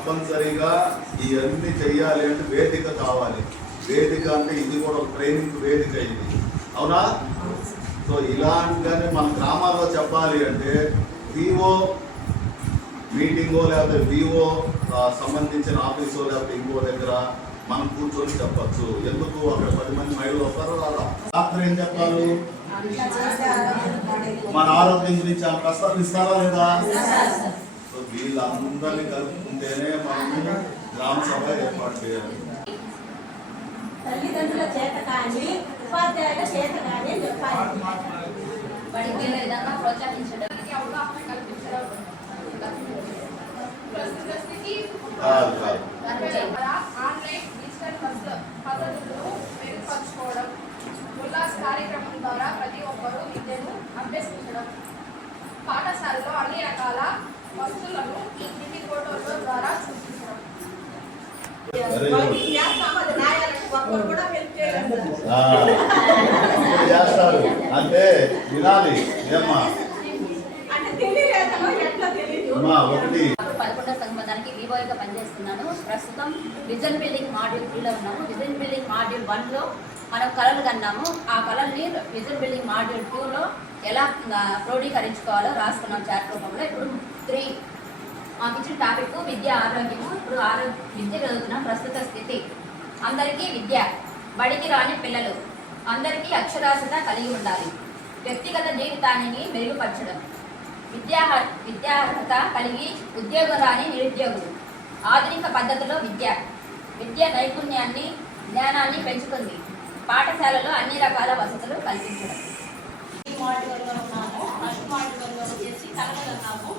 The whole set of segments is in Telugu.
తప్పనిసరిగా ఇవన్నీ చెయ్యాలి అంటే వేదిక కావాలి. వేదిక అంటే ఇది కూడా ఒక ట్రైనింగ్ వేదిక ఇది, అవునా? సో ఇలాంటిగానే మన గ్రామాల్లో చెప్పాలి అంటే వివో మీటింగో లేకపోతే వివో సంబంధించిన ఆఫీసో లేకపోతే ఇంకో దగ్గర మనం కూర్చొని చెప్పచ్చు. ఎందుకు అక్కడ 10 మంది మహిళలు వస్తారో రాదా? డాక్టర్ ఏం చెప్పాలి? మన ఆరోగ్యం గురించి ఆ ప్రస్తావిస్తారా లేదా? సో వీళ్ళందరినీ కలుపుకుంటేనే మనము గ్రామ సభ ఏర్పాటు చేయాలి. తల్లిదండ్రుల చేత కానీ ఉపాధ్యాయుల చేత కానీ చెప్పాలి. వాడికి విధంగా ప్రోత్సహించడానికి అవగాహన కల్పించడం. ఆన్లైన్ డిజిటల్ పద్ధతులను మెరుగుపరచుకోవడం. ఉల్లాస కార్యక్రమం ద్వారా ప్రతి ఒక్కరూ విద్యను అభ్యసించడం. పాఠశాలలో అన్ని రకాల వస్తువులను ఈ క్రింది ఫోటోల ద్వారా చూపించడం. చేస్తారు అంటే వినాలి. ఏమ్మా ఒకటి 11వ సంబంధానికి వివోగా పనిచేస్తున్నాను. ప్రస్తుతం విజన్ బిల్డింగ్ మాడ్యూల్ 3లో ఉన్నాము. విజన్ బిల్డింగ్ మాడ్యూల్ 1లో మనం కళలు కన్నాము. ఆ కళల్ని విజన్ బిల్డింగ్ మాడ్యూల్ 2లో ఎలా క్రోడీకరించుకోవాలో రాసుకున్నాం చాట్ రూపంలో. ఇప్పుడు 3 మాకు ఇచ్చిన టాపిక్ విద్య ఆరోగ్యము. ఇప్పుడు విద్య చదువుతున్న ప్రస్తుత స్థితి. అందరికీ విద్య, బడికి రాని పిల్లలు అందరికీ అక్షరాస్యత కలిగి ఉండాలి. వ్యక్తిగత జీవితాన్ని మెరుగుపరచడం. విద్యార్హత కలిగి ఉద్యోగం రాని నిరుద్యోగులు. ఆధునిక పద్ధతిలో విద్య నైపుణ్యాన్ని జ్ఞానాన్ని పెంచుతుంది. పాఠశాలలో అన్ని రకాల వసతులు కల్పించడం. ఈ మాడ్యూల్లో ఉన్నాము. ఫస్ట్ మాడ్యూల్లో వచ్చేసి కలగలు అన్నాము.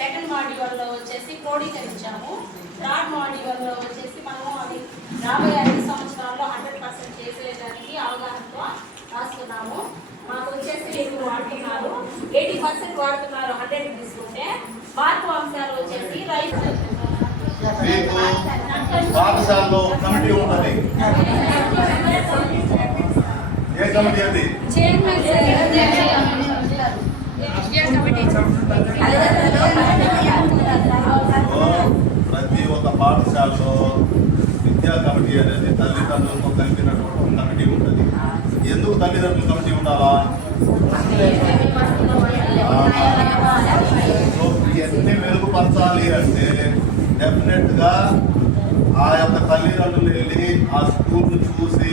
సెకండ్ మాడ్యూల్లో వచ్చేసి క్రోడీకరించాము. థర్డ్ మాడ్యూల్లో వచ్చేసి మనము అది 55 సంవత్సరాల్లో 100% చేసేదానికి అవగాహనతో రాస్తున్నాము. మాకు వచ్చేసి మీరు వాడుతున్నారు 80% వాడుతున్నారు. 100 తీసుకుంటే మార్పు అంశాలు వచ్చేసి రైతు పాఠశాలలో కమిటీ ఉన్నది. ఏ కమిటీ అది? ప్రతి ఒక్క పాఠశాలలో విద్యా కమిటీ అనేది తల్లిదండ్రులతో కలిపినటువంటి కమిటీ ఉంటుంది. ఎందుకు తల్లిదండ్రుల కమిటీ ఉండాలా? ఇవన్నీ మెరుగుపరచాలి అంటే డెఫినెట్గా ఆ యొక్క తల్లిదండ్రులు వెళ్ళి ఆ స్కూల్ను చూసి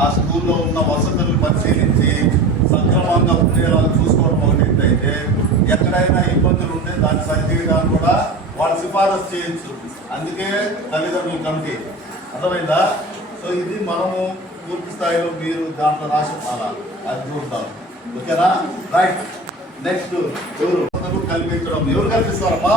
ఆ స్కూల్లో ఉన్న వసతులను పరిశీలించి సక్రమంగా ఉండేలా చూసుకోవడం ఒకటి అయితే, ఎక్కడైనా ఇబ్బందులు ఉంటే దాన్ని సరిచేయడానికి కూడా వాళ్ళు సిఫారసు చేయొచ్చు. అందుకే తల్లిదండ్రుల కమిటీ. అర్థమైందా? సో ఇది మనము పూర్తి స్థాయిలో మీరు దాంట్లో రాసిపాలా అది చూద్దాం. ఓకేనా? రైట్. నెక్స్ట్ ఎవరు కల్పించడం. ఎవరు కల్పిస్తారమ్మా?